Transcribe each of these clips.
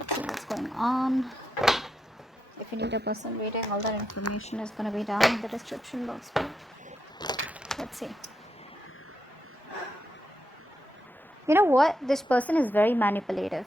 Let's see what's going on. If you need a person reading, all that information is going to be down in the description box. Let's see. You know what? This person is very manipulative.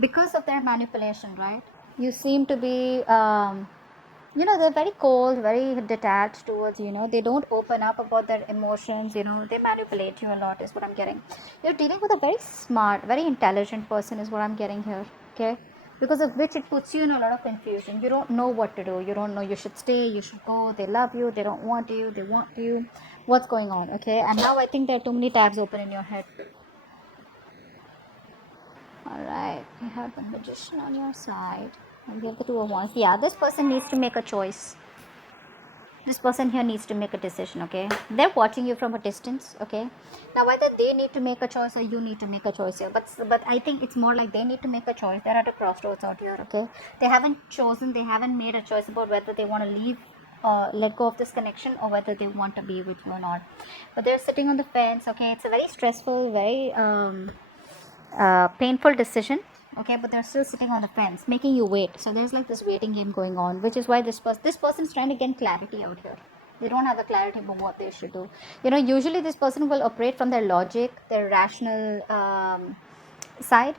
Because of their manipulation, right? You seem to be, they're very cold, very detached towards, they don't open up about their emotions, they manipulate you a lot, is what I'm getting. You're dealing with a very smart, very intelligent person, is what I'm getting here, okay? Because of which it puts you in a lot of confusion. You don't know what to do. You don't know you should stay, you should go, they love you, they don't want you, they want you. What's going on, okay? And now I think there are too many tabs open in your head. Alright, you have the Magician on your side. And we have the Two of Wands. Yeah, this person needs to make a choice. This person here needs to make a decision, okay? They're watching you from a distance, okay? Now, whether they need to make a choice or you need to make a choice here. But I think it's more like they need to make a choice. They're at a crossroads out here, okay? They haven't chosen, they haven't made a choice about whether they want to leave let go of this connection or whether they want to be with you or not. But they're sitting on the fence, okay? It's a very stressful, very painful decision, okay, but they're still sitting on the fence making you wait. So there's like this waiting game going on, which is why this person's trying to get clarity out here. They don't have a clarity about what they should do. Usually this person will operate from their logic, their rational side,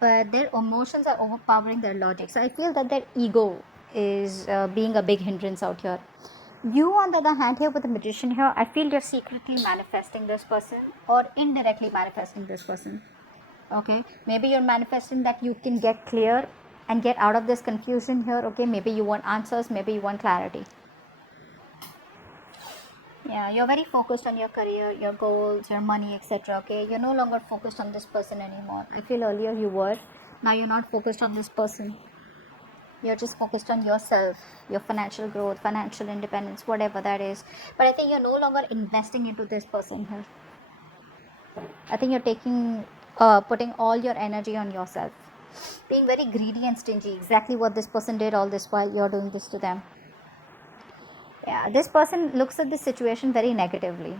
but their emotions are overpowering their logic. So I feel that their ego is being a big hindrance out here. You, on the other hand, here with the Magician here, I feel you're secretly manifesting this person or indirectly manifesting this person. Okay, maybe you're manifesting that you can get clear and get out of this confusion here. Okay, maybe you want answers, maybe you want clarity. Yeah, you're very focused on your career, your goals, your money, etc. Okay, you're no longer focused on this person anymore. I feel earlier you were. Now you're not focused on this person. You're just focused on yourself, your financial growth, financial independence, whatever that is. But I think you're no longer investing into this person here. I think you're putting all your energy on yourself, being very greedy and stingy. Exactly what this person did all this while you're doing this to them. Yeah, this person looks at this situation very negatively.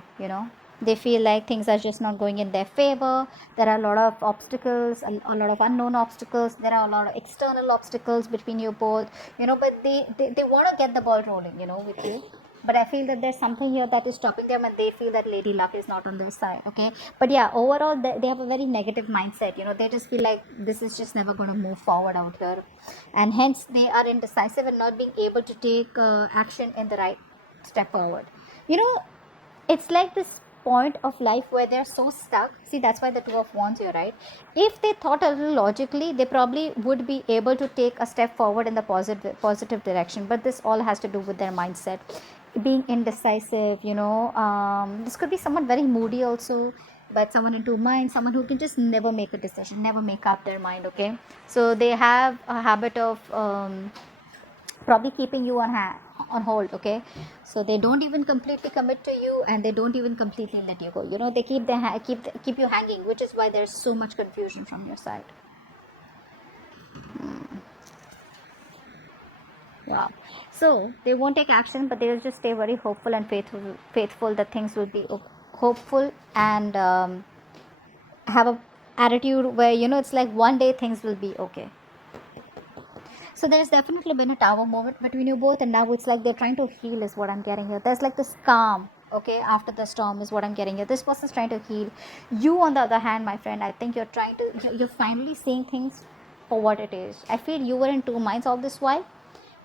They feel like things are just not going in their favor. There are a lot of obstacles, a lot of unknown obstacles. There are a lot of external obstacles between you both. But they want to get the ball rolling, with you. But I feel that there's something here that is stopping them, and they feel that Lady Luck is not on their side. Okay, but yeah, overall they have a very negative mindset. They just feel like this is just never going to move forward out here, and hence they are indecisive and not being able to take action in the right step forward. It's like this point of life where they're so stuck. See, that's why the Two of Wands here, right? If they thought a little logically, they probably would be able to take a step forward in the positive direction. But this all has to do with their mindset, being indecisive. This could be someone very moody also, but someone in two minds, someone who can just never make a decision, never make up their mind. Okay, so they have a habit of probably keeping you on hold. Okay, so they don't even completely commit to you, and they don't even completely let you go. They keep you hanging, which is why there's so much confusion from your side. Wow. So they won't take action, but they'll just stay very hopeful and faithful that things will be hopeful, and have a attitude where it's like one day things will be okay. So there's definitely been a tower moment between you both, and now it's like they're trying to heal, is what I'm getting here. There's like this calm, okay, after the storm, is what I'm getting here. This person's trying to heal. You, on the other hand, my friend, I think you're finally seeing things for what it is. I feel you were in two minds all this while,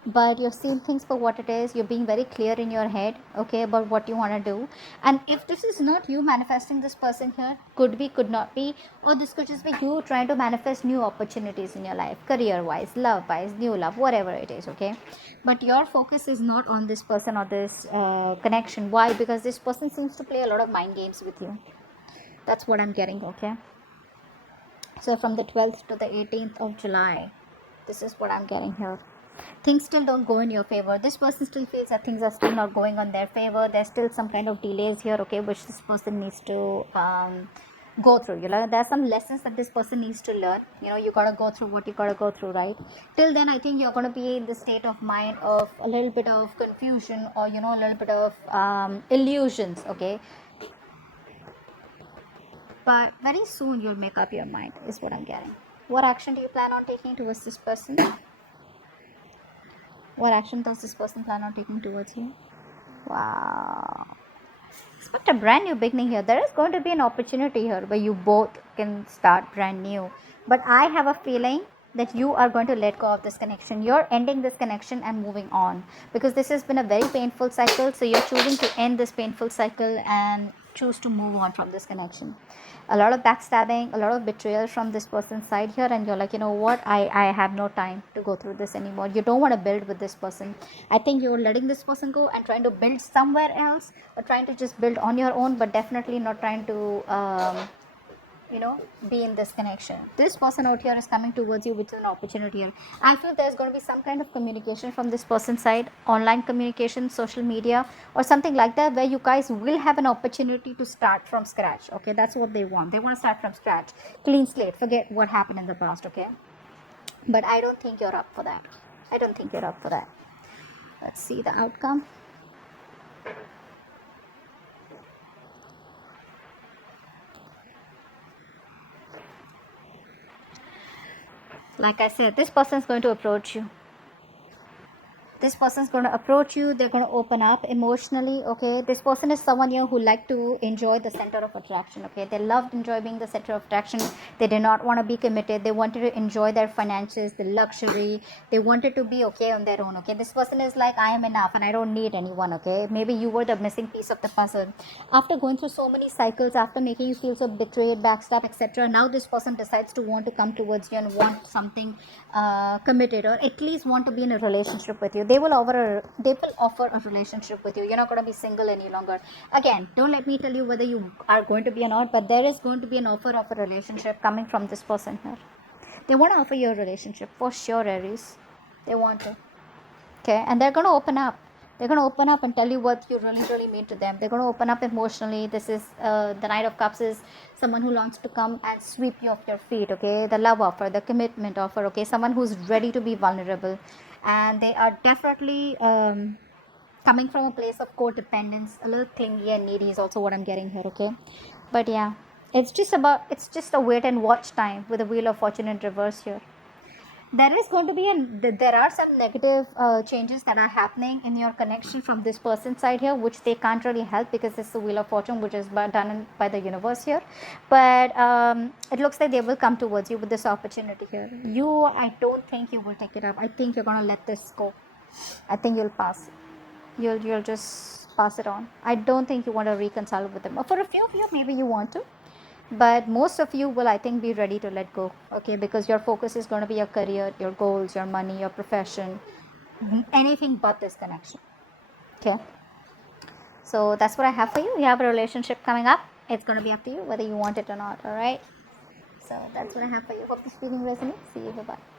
but you're seeing things for what it is. You're being very clear in your head, okay, about what you want to do. And if this is not you manifesting this person here, could be, could not be, or this could just be you trying to manifest new opportunities in your life, career wise, love wise, new love, whatever it is, okay. But your focus is not on this person or this connection. Why? Because this person seems to play a lot of mind games with you. That's what I'm getting, okay. So from the 12th to the 18th of July, this is what I'm getting here. Things still don't go in your favor. This person still feels that things are still not going on their favor. There's still some kind of delays here, okay, which this person needs to go through. There's some lessons that this person needs to learn. You gotta go through what you gotta go through, right? Till then, I think you're gonna be in the state of mind of a little bit of confusion, or a little bit of illusions, okay. But very soon you'll make up your mind, is what I'm getting. What action do you plan on taking towards this person? What action does this person plan on taking towards you? Wow. Expect a brand new beginning here. There is going to be an opportunity here where you both can start brand new. But I have a feeling that you are going to let go of this connection. You're ending this connection and moving on, because this has been a very painful cycle. So you're choosing to end this painful cycle and choose to move on from this connection. A lot of backstabbing, a lot of betrayal from this person's side here, and you're like, you know what, I have no time to go through this anymore. You don't want to build with this person. I think you're letting this person go and trying to build somewhere else, or trying to just build on your own, but definitely not trying to be in this connection. This person out here is coming towards you with an opportunity here. I feel there's going to be some kind of communication from this person's side, online communication, social media, or something like that, where you guys will have an opportunity to start from scratch. Okay, that's what they want. They want to start from scratch, clean slate, forget what happened in the past. Okay, but I don't think you're up for that. I don't think you're up for that. Let's see the outcome. Like I said, this person is going to approach you. This person is going to approach you. They're going to open up emotionally. Okay, this person is someone here who like to enjoy the center of attraction. Okay, they loved enjoy being the center of attraction. They did not want to be committed. They wanted to enjoy their finances, the luxury. They wanted to be okay on their own. Okay, this person is like, I am enough and I don't need anyone. Okay, maybe you were the missing piece of the puzzle. After going through so many cycles, after making you feel so betrayed, backstabbed, etc., now this person decides to want to come towards you and want something committed, or at least want to be in a relationship with you. They will offer a relationship with you. You're not going to be single any longer. Again, don't let me tell you whether you are going to be or not, but there is going to be an offer of a relationship coming from this person here. They want to offer you a relationship for sure, Aries. They want to. Okay, and they're going to open up. They're going to open up and tell you what you really mean to them. They're going to open up emotionally. This is the Knight of Cups is someone who wants to come and sweep you off your feet. Okay, the love offer, the commitment offer. Okay, someone who's ready to be vulnerable, and they are definitely coming from a place of codependence. A little clingy and needy is also what I'm getting here. Okay, but yeah, it's just a wait and watch time with the Wheel of Fortune in reverse here. There is going to be there are some negative changes that are happening in your connection from this person's side here, which they can't really help because it's the Wheel of Fortune, which is done by the universe here. But it looks like they will come towards you with this opportunity here. I don't think you will take it up. I think you're going to let this go. I think you'll pass. You'll just pass it on. I don't think you want to reconcile with them. For a few of you, maybe you want to, but most of you will, I think, be ready to let go. Okay, because your focus is going to be your career, your goals, your money, your profession, anything but this connection. Okay, so that's what I have for you. You have a relationship coming up. It's going to be up to you whether you want it or not. All right, so that's what I have for you. Hope this reading resonates. See you. Bye bye.